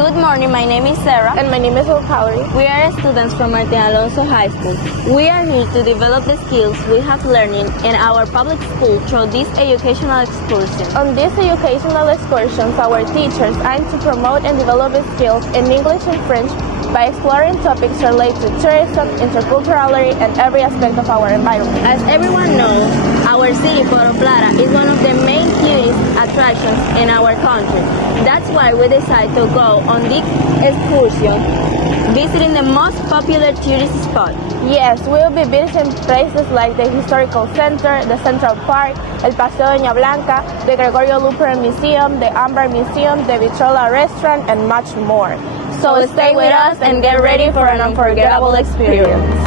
Good morning, my name is Sarah. And my name is Valerie. We are students from Martín Alonso High School. We are here to develop the skills we have learning in our public school through this educational excursion. On these educational excursions, our teachers aim to promote and develop skills in English and French by exploring topics related to tourism, interculturality, and every aspect of our environment. As everyone knows, our city, Puerto Plata, is one of the main tourist attractions in our country. That's why we decided to go on this excursion, visiting the most popular tourist spot. Yes, we will be visiting places like the Historical Center, the Central Park, El Paseo de Doña Blanca, the Gregorio Luperon Museum, the Amber Museum, the Vitrola Restaurant, and much more. So stay with us and get ready for an unforgettable experience.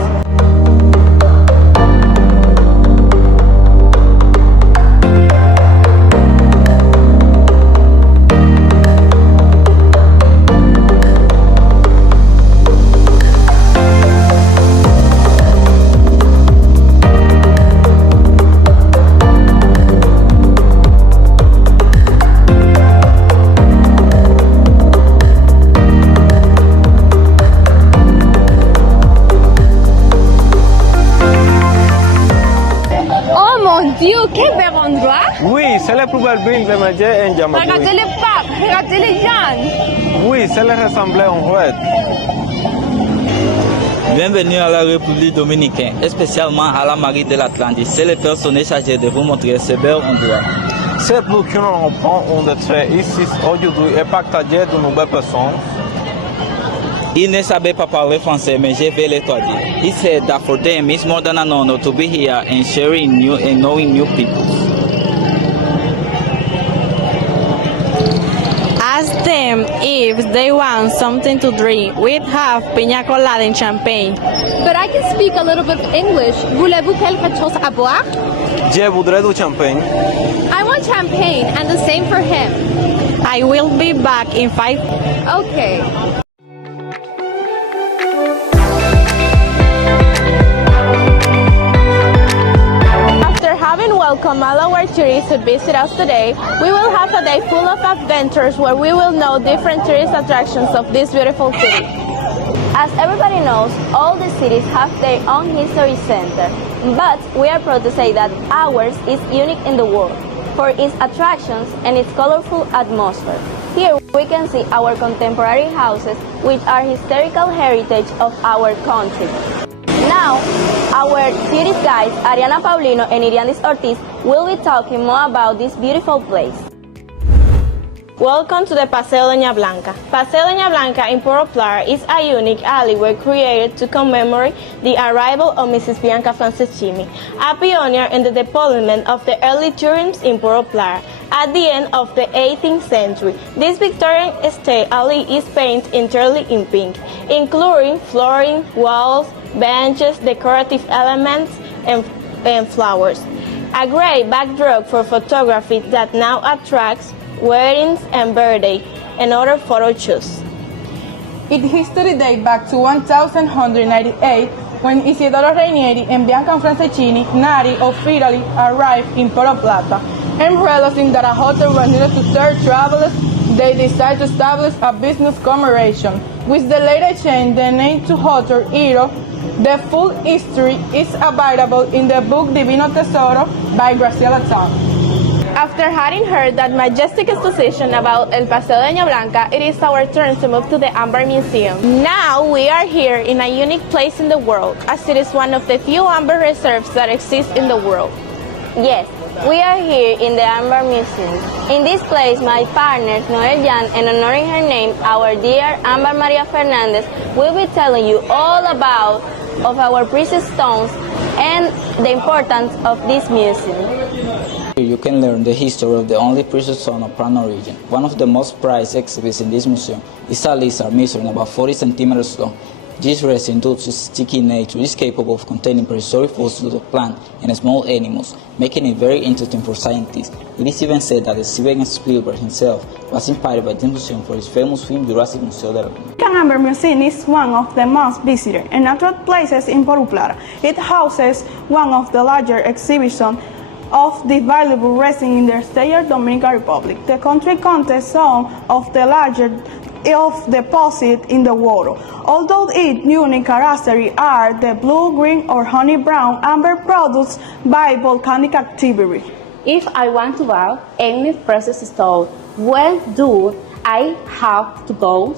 Dieu, quel bel endroit! Oui, c'est la plus belle ville de Medellín en Yamagué. Regardez le pape, regardez les gens! Oui, c'est le ressemblait en fait. Bienvenue à la République dominicaine, et spécialement à la Marie de l'Atlantique. C'est le personnel chargé de vous montrer ce bel endroit. C'est nous qui nous reprend on de fait ici aujourd'hui et partager de nouvelles personnes. Il ne savait pas parler français, mais je vais le traduire. He said that for them it's more than an honor to be here and sharing new and knowing new people. Ask them if they want something to drink. We have piña colada and champagne. But I can speak a little bit of English. Voulez-vous quelque chose à boire? Je voudrais du champagne. I want champagne, and the same for him. I will be back in 5. Okay. Having welcomed all our tourists who visit us today, we will have a day full of adventures where we will know different tourist attractions of this beautiful city. As everybody knows, all the cities have their own history center, but we are proud to say that ours is unique in the world for its attractions and its colorful atmosphere. Here we can see our contemporary houses, which are historical heritage of our country. Now, our tourist guides, Ariana Paulino and Iriandis Ortiz, will be talking more about this beautiful place. Welcome to the Paseo de Doña Blanca. Paseo de Doña Blanca in Puerto Plata is a unique alleyway created to commemorate the arrival of Mrs. Bianca Franceschini, a pioneer in the development of the early tourism in Puerto Plata. At the end of the 18th century, this Victorian-style alley is painted entirely in pink, including flooring, walls, benches, decorative elements, and flowers. A great backdrop for photography that now attracts weddings and birthdays and other photo shoots. Its history dates back to 1198 when Isidoro Rainieri and Bianca Franceschini, natives of Italy, arrived in Puerto Plata. And realizing that a hotel was needed to serve travelers, they decided to establish a business commemoration, which they later changed the name to Hotel Hiro. The full history is available in the book Divino Tesoro by Graciela Tong. After having heard that majestic exposition about El Paseo de Doña Blanca, it is our turn to move to the Amber Museum. Now we are here in a unique place in the world, as it is one of the few amber reserves that exist in the world. Yes, we are here in the Amber Museum. In this place, my partners, Noel Jan, and honoring her name, our dear Amber Maria Fernandez, will be telling you all about our precious stones and the importance of this museum. Here you can learn the history of the only precious stone of Plano region. One of the most prized exhibits in this museum is a lizard measuring about 40 centimeters long. This resin, due to its sticky nature, is capable of containing prehistoric fossils of plants and small animals, making it very interesting for scientists. It is even said that Steven Spielberg himself was inspired by this museum for his famous film Jurassic Museo del The Amber Museum is one of the most visited and attractive places in Puerto Plata. It houses one of the larger exhibitions of the valuable resin in the state of Dominican Republic. The country contains some of the largest of deposit in the water. Although its unique characteristics are the blue, green, or honey brown amber produced by volcanic activity. If I want to buy any precious stone, where do I have to go?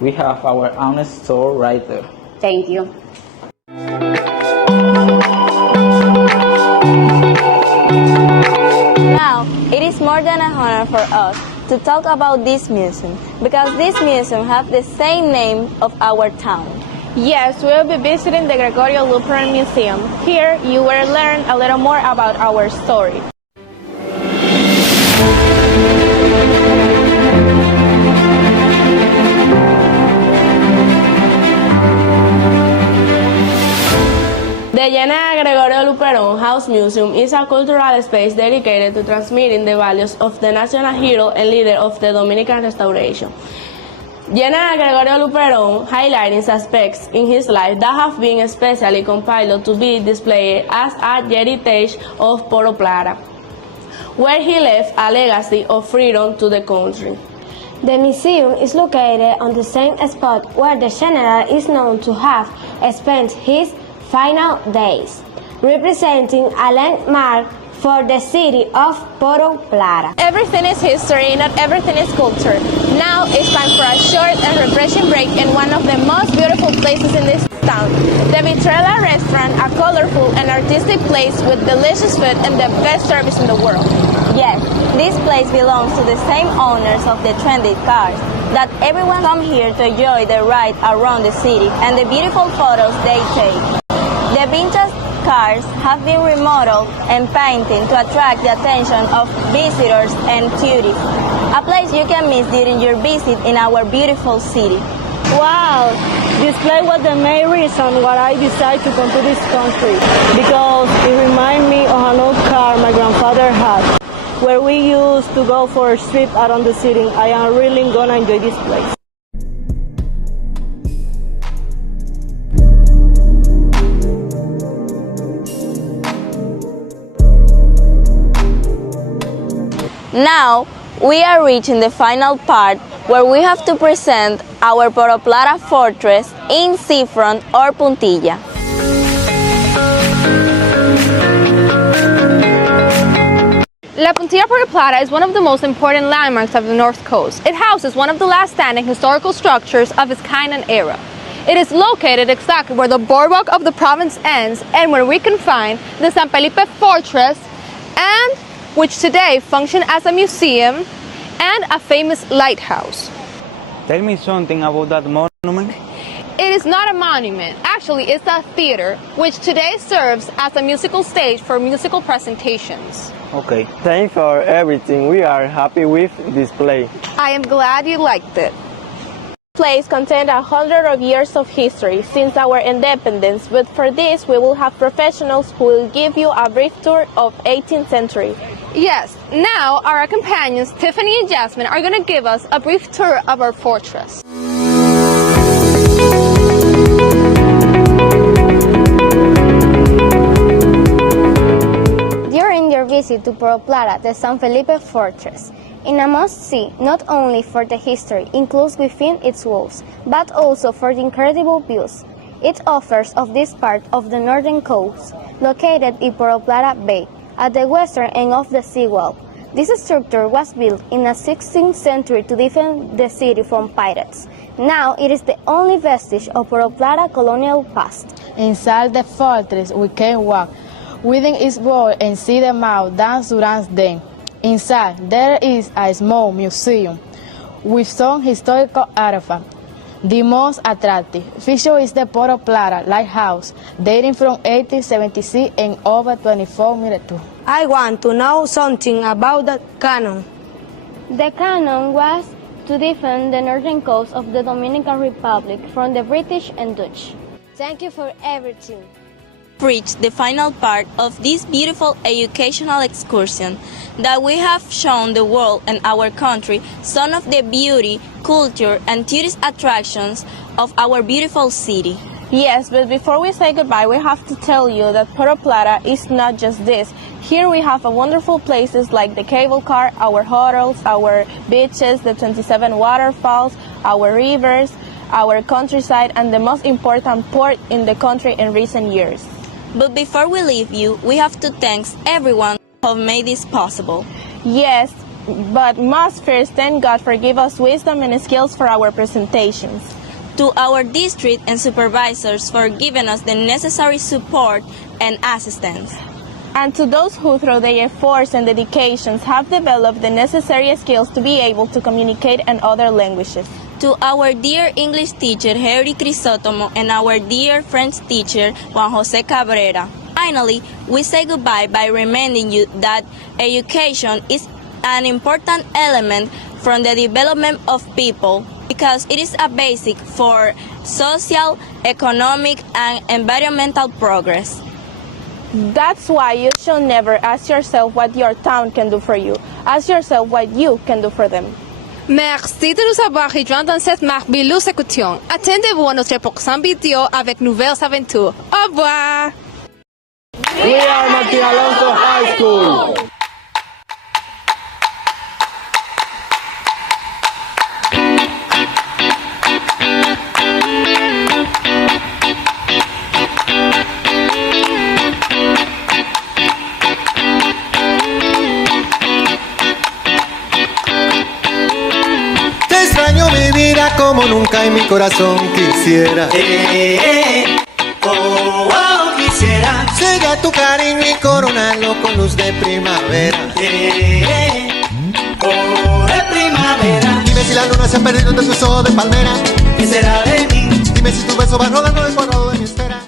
We have our own store right there. Thank you. Now, it is more than an honor for us to talk about this museum, because this museum has the same name of our town. Yes, we'll be visiting the Gregorio Luperon Museum. Here, you will learn a little more about our story. The Llena Gregorio Luperon House Museum is a cultural space dedicated to transmitting the values of the national hero and leader of the Dominican Restoration. Llena Gregorio Luperon highlighting aspects in his life that have been especially compiled to be displayed as a heritage of Puerto Plata, where he left a legacy of freedom to the country. The museum is located on the same spot where the general is known to have spent his final days, representing a landmark for the city of Puerto Plata. Everything is history, not everything is culture. Now it's time for a short and refreshing break in one of the most beautiful places in this town, the Vitrela restaurant, a colorful and artistic place with delicious food and the best service in the world. Yes, this place belongs to the same owners of the trendy cars, that everyone come here to enjoy the ride around the city and the beautiful photos they take. The vintage cars have been remodeled and painted to attract the attention of visitors and tourists, a place you can miss during your visit in our beautiful city. Wow, this place was the main reason why I decided to come to this country, because it reminds me of an old car my grandfather had, where we used to go for a trip around the city. I am really gonna enjoy this place. Now, we are reaching the final part where we have to present our Puerto Plata fortress in seafront or puntilla. La Puntilla Puerto Plata is one of the most important landmarks of the North Coast. It houses one of the last standing historical structures of its kind and era. It is located exactly where the boardwalk of the province ends and where we can find the San Felipe Fortress, and which today function as a museum and a famous lighthouse. Tell me something about that monument. It is not a monument. Actually, it's a theater, which today serves as a musical stage for musical presentations. Okay. Thanks for everything. We are happy with this play. I am glad you liked it. This place contains 100 of years of history since our independence, but for this we will have professionals who will give you a brief tour of 18th century. Yes, now our companions Tiffany and Jasmine are going to give us a brief tour of our fortress. During your visit to Puerto Plata, the San Felipe Fortress is a must-see not only for the history enclosed within its walls, but also for the incredible views it offers of this part of the northern coast, located in Puerto Plata Bay, at the western end of the seawall. This structure was built in the 16th century to defend the city from pirates. Now it is the only vestige of Puerto Plata colonial past. Inside the fortress we can walk within its walls and see the mouth dance Duran's Den. Inside there is a small museum with some historical artifacts. The most attractive feature is the Puerto Plata lighthouse, dating from 1876 and over 24 meters tall. I want to know something about the cannon. The cannon was to defend the northern coast of the Dominican Republic from the British and Dutch. Thank you for everything. Reached the final part of this beautiful educational excursion that we have shown the world and our country some of the beauty, culture, and tourist attractions of our beautiful city. Yes, but before we say goodbye, we have to tell you that Puerto Plata is not just this. Here we have wonderful places like the cable car, our hotels, our beaches, the 27 waterfalls, our rivers, our countryside, and the most important port in the country in recent years. But before we leave you, we have to thank everyone who made this possible. Yes, but must first thank God for giving us wisdom and skills for our presentations. To our district and supervisors for giving us the necessary support and assistance. And to those who, through their efforts and dedications, have developed the necessary skills to be able to communicate in other languages. To our dear English teacher, Henry Crisotomo, and our dear French teacher, Juan Jose Cabrera. Finally, we say goodbye by reminding you that education is an important element from the development of people because it is a basic for social, economic, and environmental progress. That's why you should never ask yourself what your town can do for you. Ask yourself what you can do for them. Merci de nous avoir rejoints dans cette merveilleuse écoution. Attendez-vous à notre prochaine vidéo avec nouvelles aventures. Au revoir! We are Martín Alonso High School. Te extraño mi vida como nunca en mi corazón quisiera. Quisiera sellar tu cariño y coronarlo con luz de primavera. De primavera. Dime si la luna se ha perdido entre tus ojos de palmera. ¿Qué será de mí? Dime si tu beso va rodando el cuadrado de mi esfera.